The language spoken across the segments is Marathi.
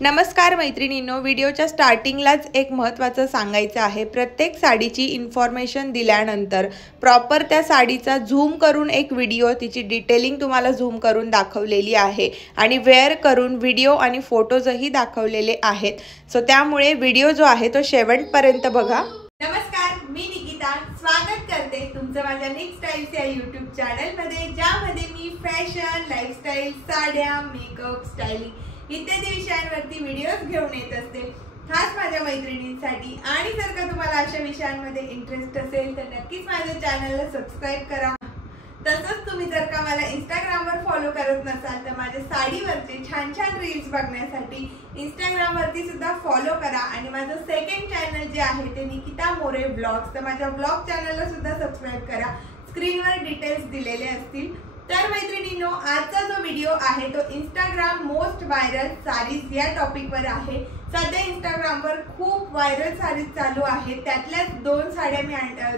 नमस्कार मैत्रिणींनो, व्हिडिओच्या स्टार्टिंगलाच एक महत्त्वाचं सांगायचं आहे। प्रत्येक साडीची इन्फॉर्मेशन दिल्यानंतर प्रॉपर त्या साडीचा झूम करून एक व्हिडिओ तिची डिटेलिंग तुम्हाला झूम करून दाखवलेली आहे आणि वेअर करून व्हिडिओ आणि फोटोजही दाखवलेले आहेत। सो त्यामुळे व्हिडिओ जो आहे तो शेवटपर्यंत बघा। नमस्कार, मी निकिता स्वागत करते तुमचं माझ्या नेक्स्ट स्टाइल्स या यूट्यूब चॅनलमध्ये, ज्यामध्ये मी फॅशन, लाईफस्टाईल, साड्या, मेकअप, स्टाइलिंग इत्यादी विषयांवरती व्हिडिओज घेऊन येत असते, खास माझ्या मैत्रिणींसाठी। आणि जर का तुम्हाला अशा विषयांमध्ये इंटरेस्ट असेल तर नक्कीच माझ्या चॅनलला सबस्क्राइब करा। तसंच तुम्ही जर का मला इंस्टाग्रामवर फॉलो करत नसाल तर माझ्या साडीवरचे छान छान रील्स बघण्यासाठी इंस्टाग्रामवरती सुद्धा फॉलो करा। आणि माझं सेकंड चॅनल जे आहे ते निकिता मोरे ब्लॉग्स, तर माझ्या ब्लॉग चॅनलला सुद्धा सबस्क्राइब करा। स्क्रीनवर डिटेल्स दिलेले असतील। तर मैत्रिणींनो, आजचा जो व्हिडिओ आहे तो इंस्टाग्राम मोस्ट व्हायरल साडीज या टॉपिकवर आहे। सध्या इंस्टाग्रामवर खूप व्हायरल साडीज चालू आहेत, त्यातल्याच 2 साड्या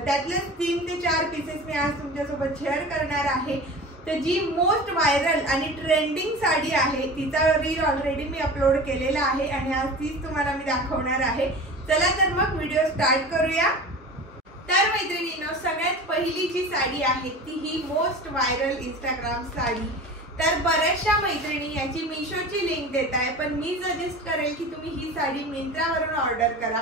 त्यातल्याच 3 ते 4 पीसेस मी आज तुमच्यासोबत शेअर करणार आहे। तर जी मोस्ट व्हायरल आणि ट्रेंडिंग साडी आहे तिचा रील ऑलरेडी मी अपलोड केलेला आहे आणि आज तीच तुम्हाला मी दाखवणार आहे। चला तर मग व्हिडिओ स्टार्ट करूया। तर मैत्रिणींनो, सगळ्यात पहिली जी साडी आहे ती ही मोस्ट व्हायरल इंस्टाग्राम साडी। तर बऱ्याचशा मैत्रिणी याची मीशोची लिंक देत आहे, पण मी सजेस्ट करेल की तुम्ही ही साडी मिंत्रावरून ऑर्डर करा।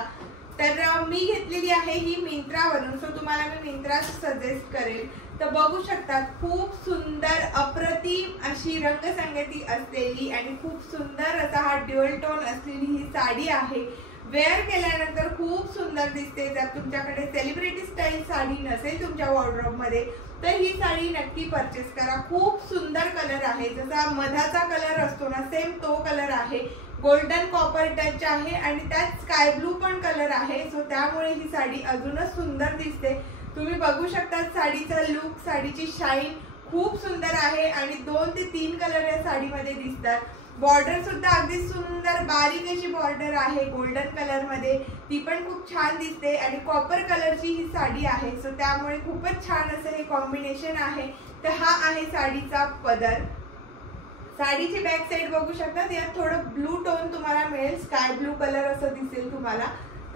तर मी घेतलेली आहे ही मिंत्रावरून, सो तुम्हाला मी मिंत्रा सजेस्ट करेल। तर बघू शकता, खूप सुंदर अप्रतिम अशी रंगसंगती असलेली आणि खूप सुंदर असा हा ड्युअल टोन असलेली ही साडी आहे। वेअर केल्यानंतर खूप सुंदर दिसते। जर तुमच्याकडे सेलिब्रिटी स्टाईल साडी नसेल तुमच्या वॉर्डरोब मध्ये तर ही साडी नक्की परचेस करा। खूप सुंदर कलर आहे, जसा मधाचा कलर असतो ना सेम तो कलर आहे। गोल्डन कॉपर टच आहे आणि त्यात स्काय ब्लू पण कलर आहे, सो त्यामुळे ही साडी अजूनच सुंदर दिसते। तुम्ही बघू शकता साडीचा लुक, साडीची शाईन खूप सुंदर आहे आणि 2 ते 3 कलर या साडीमध्ये दिसतात। बॉर्डर सुद्धा अगदी सुंदर बारीक अशी बॉर्डर आहे गोल्डन कलर मध्ये, ती पण खूप छान दिसते आणि कॉपर कलरची ही साडी आहे, सो त्यामुळे खूपच छान असं हे कॉम्बिनेशन आहे। तर हा आहे साडीचा पदर। साडीची बॅक साइड बघू शकता, यात थोडं ब्लू टोन तुम्हाला मिळेल, स्काय ब्लू कलर असं दिसेल तुम्हाला।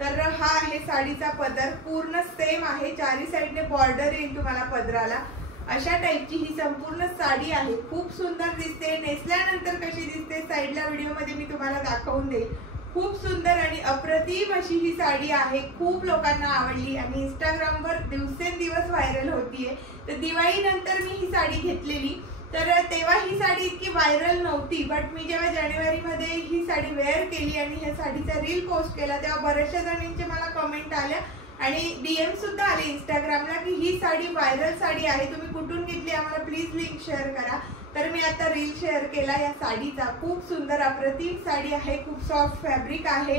तर हा आहे साडीचा पदर, पूर्ण सेम आहे, चारी साइडने बॉर्डर येईल तुम्हाला पदराला। अशा टाइपची ही संपूर्ण साडी आहे, खूप सुंदर दिसते। नेसल्यानंतर कशी दिसते साइडला व्हिडिओ मध्ये मी तुम्हाला दाखवून देईल। खूप सुंदर आणि अप्रतिम अशी ही साडी आहे, खूप लोकांना आवडली आणि इंस्टाग्रामवर दिवसेंदिवस व्हायरल होतीये। तर दिवाळी नंतर मी ही साडी घेतलेली, तर तेव्हा ही साडी इतकी व्हायरल नव्हती, बट मी जेव्हा जानेवारी मध्ये ही साडी वेअर केली आणि ह्या साडीचा रील पोस्ट केला तेव्हा बऱ्याचशा जणांचे मला कमेंट आल्या आणि डीएम सुद्धा आले इंस्टाग्रामला की ही साडी व्हायरल साडी आहे, तुम्ही कुठून घेतली, आम्हाला प्लीज लिंक शेअर करा। तर मी आता रील शेअर केला या साडीचा। खूप सुंदर अप्रतिम साडी आहे, खूप सॉफ्ट फॅब्रिक आहे।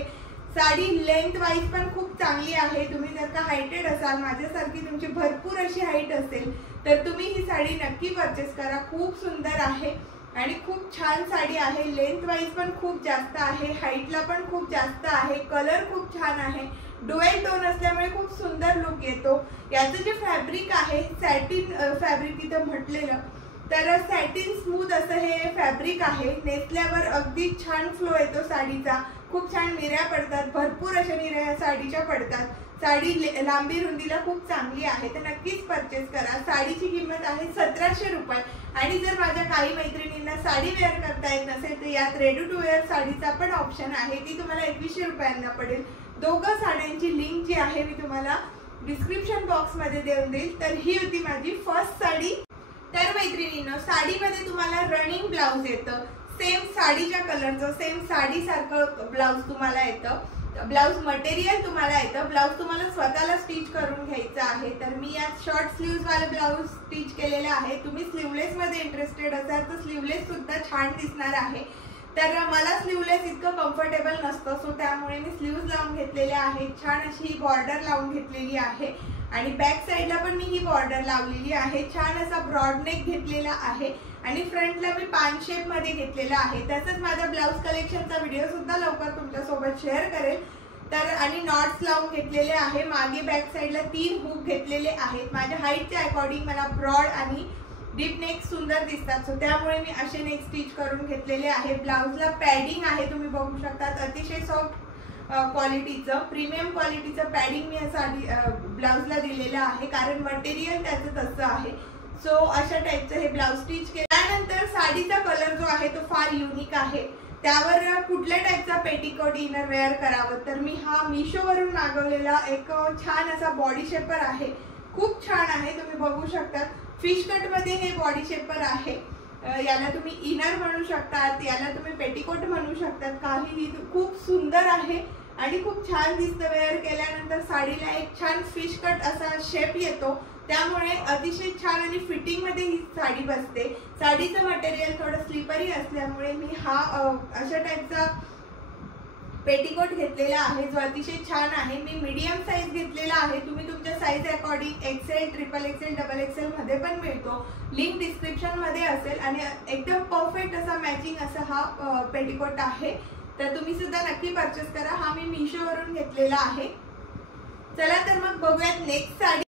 साडी लेंथ वाईज पण खूप चांगली आहे। तुम्ही जर का हायटेड असाल, माझ्यासारखी तुमची भरपूर अशी हाईट असेल तर तुम्ही ही साडी नक्की परचेस करा। खूप सुंदर आहे आणि खूप छान साडी आहे। लेंथ वाईज पण खूप जास्त आहे, हाईटला पण खूप जास्त आहे, कलर खूप छान आहे, डुएल टोन असल्यामुळे खूप सुंदर लुक येतो। याचं जे फॅब्रिक आहे सॅटिन फॅब्रिक इथं म्हटलेलं, तर सॅटिन स्मूथ असं हे फॅब्रिक आहे। नेसल्यावर अगदी छान फ्लो येतो साडीचा, खूप छान निर्या पडतात, भरपूर अशा निर्या साडीच्या पडतात। साडी लांबी रुंदीला खूप चांगली आहे, तर नक्कीच परचेस करा। साडीची किंमत आहे 1700 रुपये आणि जर माझ्या काही मैत्रिणींना साडी वेअर करता येत नसेल तर यात रेडी टू वेअर साडीचा पण ऑप्शन आहे, ती तुम्हाला 2100 रुपयांना पडेल। दोघं साड्यांची लिंक जी आहे मी तुम्हाला डिस्क्रिप्शन बॉक्स मध्ये देऊन देईल। तर ही होती माझी फर्स्ट साडी। तर मैत्रिणींनो, साडीमध्ये तुम्हाला रनिंग ब्लाउज येतं, सेम साडीच्या कलरचं, सेम साडीसारखं ब्लाउज तुम्हाला येतं। ब्लाउज मटेरियल तुम्हाला येतं, ब्लाउज तुम्हाला स्वतःला स्टिच करून घ्यायचं आहे। तर मी यात शॉर्ट स्लीव्ज वाले ब्लाउज स्टिच केलेले आहे। तुम्ही स्लीवलेस मध्ये इंटरेस्टेड असाल तर स्लीवलेस सुद्धा छान दिसणार आहे। तर मला स्लीवलेस इतकं कम्फर्टेबल नसतं, सो त्यामुळे मी स्लीव्ज लावून घेतलेले आहेत। छान अशी ही बॉर्डर लावून घेतलेली आहे आणि बॅक साइडला पण मी ही बॉर्डर लावलेली आहे। छान असा ब्रॉड नेक घेतलेला आहे आणि फ्रंटला मी पान शेप मध्ये घेतलेला आहे। तसंच माझ्या ब्लाउज कलेक्शनचा व्हिडिओ सुद्धा लवकर तुमच्यासोबत शेअर करेल। तर आणि नॉट्स लावून घेतलेले आहे, मागे बॅक साइडला 3 हुक घेतलेले आहेत। माझ्या हाईटच्या अकॉर्डिंग मला ब्रॉड आणि डीप नेक सुंदर दिसतात, सो त्यामुळे मी असे नेक स्टिच करून घेतलेले आहे। ब्लाउजला पॅडिंग आहे, तुम्ही बघू शकता अतिशय सॉफ्ट क्वालिटीचं प्रीमियम क्वालिटीचं पॅडिंग मी साडी ब्लाउजला दिलेलं आहे, कारण मटेरियल त्याचं तसं आहे। सो अशा टाईपचं हे ब्लाउज स्टिच केल्यानंतर साडीचा कलर जो आहे तो फार युनिक आहे। त्यावर कुठल्या टाईपचा पेटिकोट इनर वेअर करावं, तर मी हा मीशोवरून मागवलेला एक छान असा बॉडी शेपर आहे, खूप छान आहे, तुम्ही बघू शकता। फिश कट मध्ये हे बॉडी शेपर आहे, याला तुम्ही इनर म्हणू शकतात, याला तुम्ही पेटिकोट म्हणू शकतात, काहीही खूप सुंदर आहे आणि खूप छान दिसतं। वेअर केल्यानंतर साडीला एक छान फिश कट असा शेप येतो, त्यामुळे अतिशय छान आणि फिटिंग मध्ये ही साडी बसते। साडीचं मटेरियल थोडं स्लिपरी असल्यामुळे मी हा अशा टाईपचा पेटिकोट घेतलेला आहे, जो अतिशय छान आहे। मी मीडियम साइज घेतलेला आहे, तुम्ही तुमच्या size according XL, triple XL, double XL मध्ये पण मिळतो, लिंक डिस्क्रिप्शन मध्ये असेल। आणि एकदम परफेक्ट असा मॅचिंग असा हा पेटिकोट आहे, तर तुम्ही सुद्धा नक्की परचेस करा। हा मी मीशोवरून घेतलेला आहे। चला तर मग बघूयात नेक्स्ट साडी।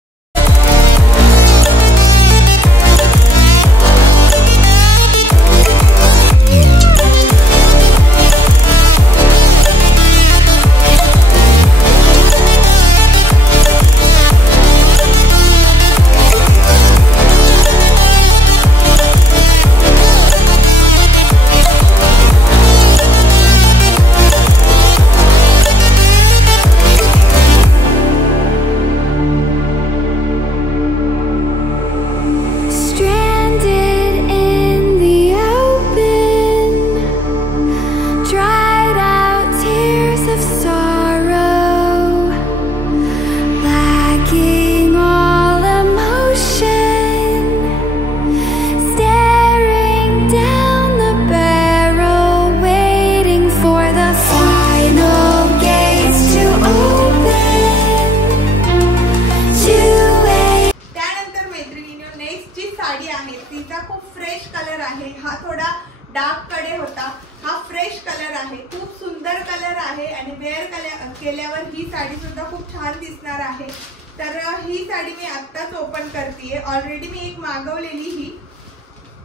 हा थोडा डार्क कडे होता, हा फ्रेश कलर आहे, खूप सुंदर कलर आहे आणि वेअर केल्यावर ही साडी सुद्धा खूप छान दिसणार आहे। तर ही साडी मी आत्ताच ओपन करतेय, ऑलरेडी मी एक मागवलेली ही,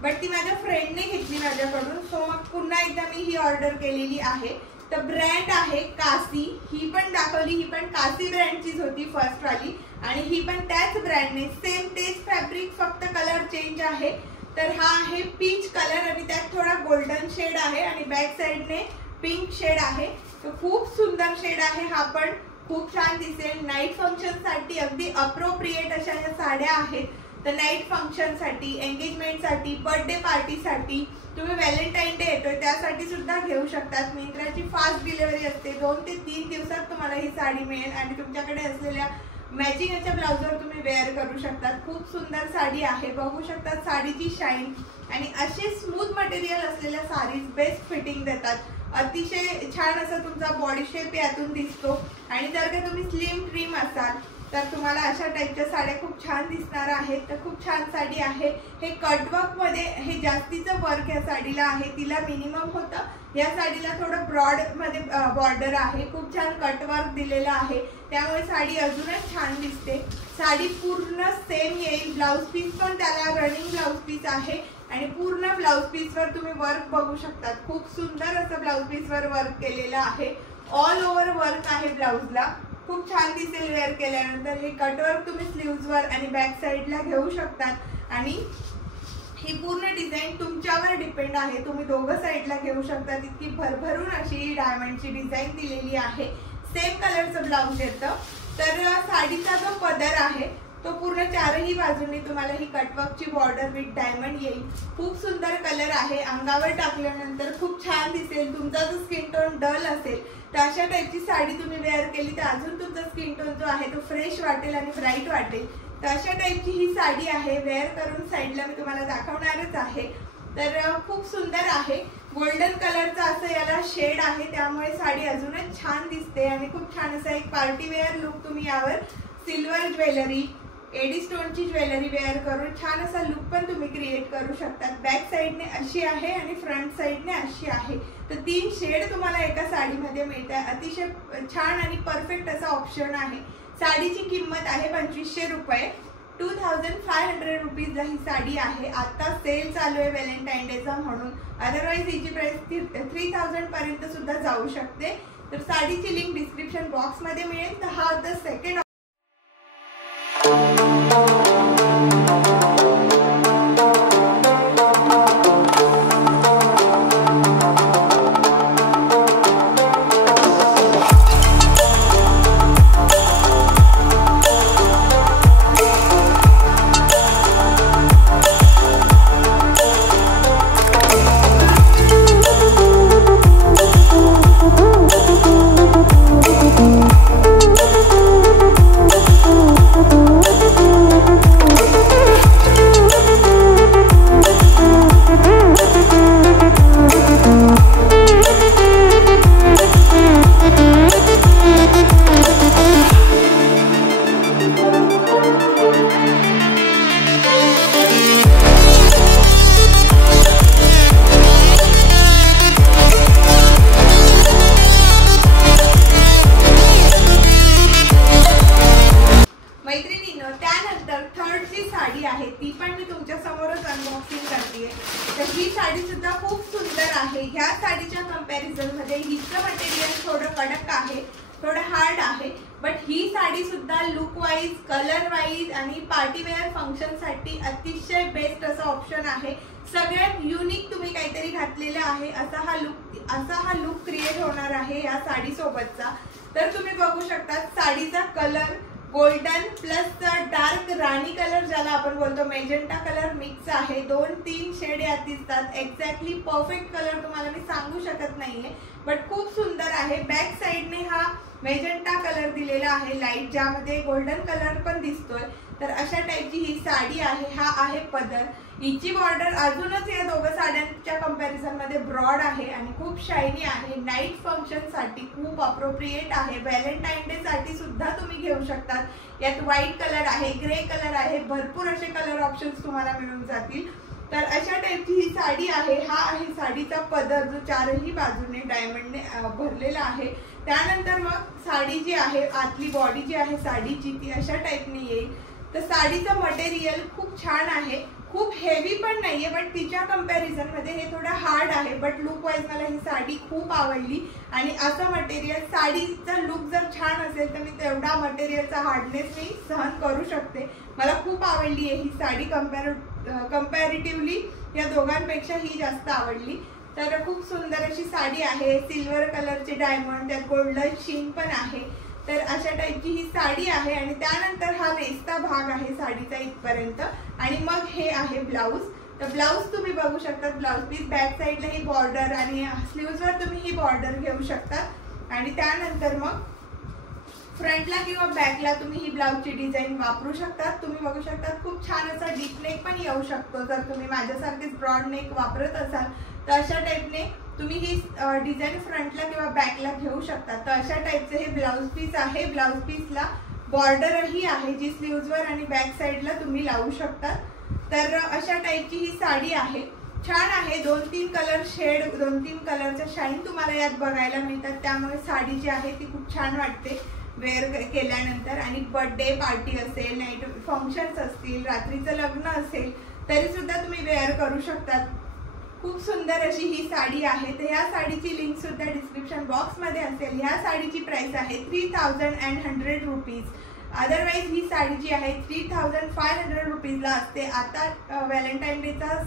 बट ती माझ्या फ्रेंडने घेतली माझ्याकडून, सो मग पुन्हा एकदा मी ही ऑर्डर केलेली आहे। तर ब्रँड आहे कासी, ही पण दाखवली, ही पण कासी ब्रँडचीच होती फर्स्ट वाली, आणि ही पण त्याच ब्रँडने, सेम तेच फॅब्रिक, फक्त कलर चेंज आहे। तर हा आहे पीच कलर आणि त्यात थोडा गोल्डन शेड आहे आणि बॅक साइडने पिंक शेड आहे, तो खूप सुंदर शेड आहे, हा पण खूप छान दिसेल। नाईट फंक्शन साठी अगदी अप्रोप्रिएट अशा या साड्या आहेत। तर नाईट फंक्शन साठी, एंगेजमेंट साठी, बर्थडे पार्टी साठी, तुम्ही व्हॅलेंटाईन डे येतोय त्यासाठी सुद्धा घेऊ शकतात। मिंत्राची फास्ट डिलिव्हरी असते, 2 ते 3 दिवसात तुम्हाला ही साडी मिळेल आणि तुमच्याकडे असलेल्या मॅचिंगच्या ब्लाउजवर तुम्ही वेअर करू शकतात। खूप सुंदर साडी आहे, बघू शकता साडीची शाईन आणि असे स्मूथ मटेरियल असलेल्या साडीज बेस्ट फिटिंग देतात, अतिशय छान असा तुमचा बॉडी शेप यातून दिसतो। आणि जर का तुम्ही स्लिम ट्रिम असाल तर तुम्हाला अशा टाईपच्या साड्या खूप छान दिसणार आहेत। तर खूप छान साडी आहे, हे कटवर्क मध्ये हे जास्तीचं वर्क या साडीला आहे, तिला मिनिमम होतं, या साडीला थोडं ब्रॉड मध्ये बॉर्डर आहे, खूप छान कटवर्क दिलेलं आहे, त्यामुळे साडी अजूनच छान दिसते। साडी पूर्ण सेम येईल, ब्लाउज पीस पण त्याला रनिंग ब्लाउज पीस आहे आणि पूर्ण ब्लाउज पीस वर तुम्ही वर्क बघू शकतात, खूप सुंदर असं ब्लाउज पीस वर वर्क केलेलं आहे, ऑल ओव्हर वर्क आहे ब्लाउजला, खूप छान दिसेल वेअर केल्यानंतर। हे कटवर्क तुम्ही स्लीव्ज वर आणि बॅक साइडला घेऊ शकतात आणि ही पूर्ण डिझाइन तुमच्यावर डिपेंड आहे, तुम्ही दोघं साइडला घेऊ शकता, इतकी भरभरून अशी डायमंडची डिझाइन दिलेली आहे। सेम कलरचं ब्लाउज येतं। तर साडीचा जो पदर आहे तो पूर्ण चारही बाजूंनी तुम्हाला ही कटवर्कची बॉर्डर विथ डायमंड येईल, खूप सुंदर कलर आहे, अंगावर टाकल्यानंतर खूप छान दिसेल। तुमचा जो स्किन टोन डल असेल तर अशा टाईपची साडी तुम्ही वेअर केली तर अजून तुमचा स्किन टोन जो आहे तो फ्रेश वाटेल आणि ब्राईट वाटेल। तर अशा टाईपची ही साडी आहे, वेअर करून साईडला मी तुम्हाला दाखवणारच आहे। तर खूप सुंदर आहे, गोल्डन कलरचा असं याला शेड आहे, त्यामुळे साडी अजूनच छान दिसते आणि खूप छान असा एक पार्टी वेअर लुक तुम्ही यावर सिल्वर ज्वेलरी, एडी स्टोनची ज्वेलरी वेअर करून छान असा लुक पण तुम्ही क्रिएट करू शकता। बॅक साइडने अशी आहे आणि फ्रंट साइडने अशी आहे, तर 3 शेड तुम्हाला एका साडीमध्ये मिळतात, अतिशय छान आणि परफेक्ट असा ऑप्शन आहे। साडीची किंमत आहे 2500 रुपये। 2500 रुपीजला ही साडी आहे। आता सेल चालू आहे व्हॅलेंटाईन डेचा म्हणून, अदरवाइज हिची प्राइस 3000 पर्यंत सुद्धा जाऊ शकते। तर साडीची लिंक डिस्क्रिप्शन बॉक्स मध्ये मिळेल। तर हा होता सेकंड आहे ती पण मी तुमच्या समोरच अनबॉक्सिंग करते। तर ही साडी सुद्धा खूप सुंदर आहे। ह्या साडीच्या कंपॅरिझन मध्ये हिचं मटेरियल थोडं कडक आहे, थोडं हार्ड आहे, बट ही साडी सुद्धा लुक वाइज, कलर वाइज आणि पार्टी वेअर फंक्शन साठी अतिशय बेस्ट असा ऑप्शन आहे। सगळ्यात युनिक तुम्ही काहीतरी घातलेलं आहे असा हा लुक क्रिएट होणार आहे या साडी सोबतचा। तर तुम्ही बघू शकता साडीचा कलर गोल्डन प्लस डार्क राणी कलर ज्याला आपण बोलतो मेजेंटा कलर मिक्स आहे। 2-3 शेड यात दिसतात। एक्झॅक्टली परफेक्ट कलर तुम्हाला मी सांगू शकत नाहीये, बट खूप सुंदर आहे। बॅक साइडने हा मेजेंटा कलर दिलेला आहे लाईट, ज्यामध्ये गोल्डन कलर पण दिसतोय। तर अशा टाइपची ही साडी आहे। हा आहे पदर। हिची बॉर्डर अजूनच या दोघं साड्यांच्या कंपॅरिझन मध्ये ब्रॉड आहे आणि खूप शायनी आहे। नाईट फंक्शन साठी खूप अप्रोप्रिएट आहे। व्हॅलेंटाईन डे साठी सुद्धा तुम्ही घेऊ शकतात। यात व्हाईट कलर आहे, ग्रे कलर आहे, भरपूर असे कलर ऑप्शन्स तुम्हाला मिळून जातील। तर अशा टाइपची ही साडी आहे। हा आहे साडीचा पदर जो चारही बाजूने डायमंडने भरलेला आहे। त्यानंतर मग साडी जी आहे, आतली बॉडी जी आहे साडीची ती अशा टाइपने येईल। तर साडीचं मटेरियल खूप छान आहे, खूप हेवी पण नाहीये, बट तिच्या कंपॅरिझन मध्ये हे थोडं हार्ड आहे। बट लुक वाइज मला ही साडी खूप आवडली आणि असं मटेरियल साडीचा लुक जर छान असेल तर मी तेवढा मटेरियलचा हार्डनेस मी सहन करू शकते। मला खूप आवडली आहे ही साडी। कंपॅरेटिव्हली या दोघांपेक्षा ही जास्त आवडली। तर खूप सुंदर अशी साडी आहे। सिल्वर कलरचे डायमंड, त्यात गोल्डन शिन पण आहे। तर अशा टाइपची ही साडी आहे आणि त्यानंतर हा नेसता भाग आहे साडीचा इथपर्यंत आणि मग हे आहे ब्लाउज। तर ब्लाउज तुम्ही बघू शकता, ब्लाउज पीस बॅक साइडला ही बॉर्डर आणि स्लीव्हजवर तुम्ही ही बॉर्डर घेऊ शकता आणि त्यानंतर मग फ्रंटला किंवा बॅकला तुम्ही ही ब्लाउजची डिझाईन वापरू शकता। तुम्ही बघू शकता खूप छान असा डीप नेक पण येऊ शकतो। जर तुम्ही माझ्यासारखेच ब्रॉड नेक वापरत असाल तर अशा टाइपने तुम्ही ही डिझाईन फ्रंटला किंवा बॅकला घेऊ शकता। तर अशा टाइपचे हे ब्लाउज पीस आहे। ब्लाउज पीसला बॉर्डरही आहे जी स्लीव्हजवर आणि बॅक साइडला तुम्ही लावू शकता। तर अशा टाइपची ही साडी आहे। छान आहे। 2-3 कलर शेड, 2-3 कलरचा शाईन तुम्हाला यात बघायला मिळतात। त्यामुळे साडी जी आहे ती खूप छान वाटते वेअर केल्यानंतर। आणि बर्थडे पार्टी असेल, नाईट फंक्शन्स असतील, रात्रीचं लग्न असेल तरी सुद्धा तुम्ही वेअर करू शकतात। खूप सुंदर अशी ही साडी आहे। तर ह्या साडीची लिंक सुद्धा डिस्क्रिप्शन बॉक्स मध्ये असेल। ह्या साडीची प्राइस आहे 3100 रुपीज। अदरवाइज ही साडी जी आहे 3500 रुपीजला असते। आता व्हॅलेंटाईन डेचा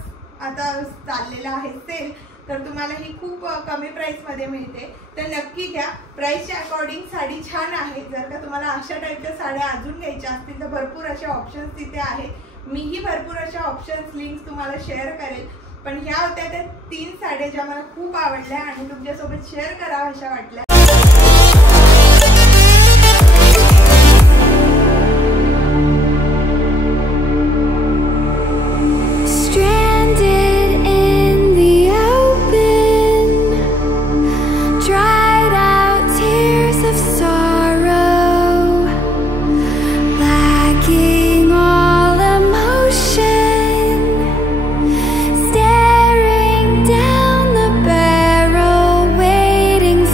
आता चाललेला आहे सेल, तर तुम्हाला ही खूप कमी प्राइस मध्ये मिळते। तर नक्की घ्या। प्राइसच्या अकॉर्डिंग साडी छान आहे। जर का तुम्हाला अशा टाइपच्या साड्या अजून घ्यायच्या असतील तर भरपूर असे ऑप्शन्स तिथे आहेत। मीही भरपूर अशा ऑप्शन्स लिंक्स तुम्हाला शेअर करेल। पण ह्या होत्या त्या 3 साड्या ज्या मला खूप आवडल्या आणि तुमच्यासोबत शेअर कराव्या अशा वाटल्या।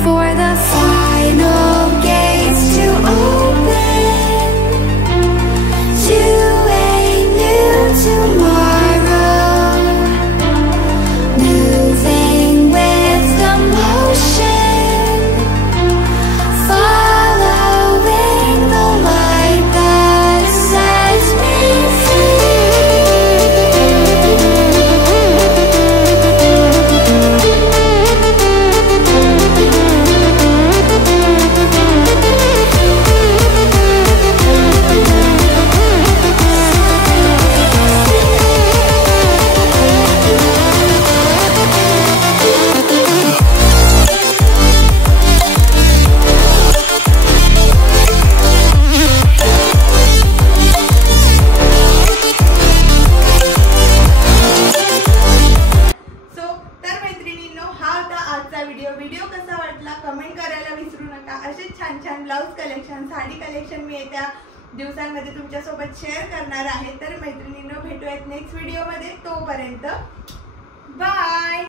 For the आजचा व्हिडिओ कसा वाटला कमेंट करायला विसरू नका। असेच छान छान ब्लाउज कलेक्शन, साडी कलेक्शन मी येत्या दिवसांमध्ये तुमच्यासोबत शेअर करणार आहे। तर मैत्रिणींनो, भेटूयात नेक्स्ट व्हिडिओमध्ये। तोपर्यंत बाय।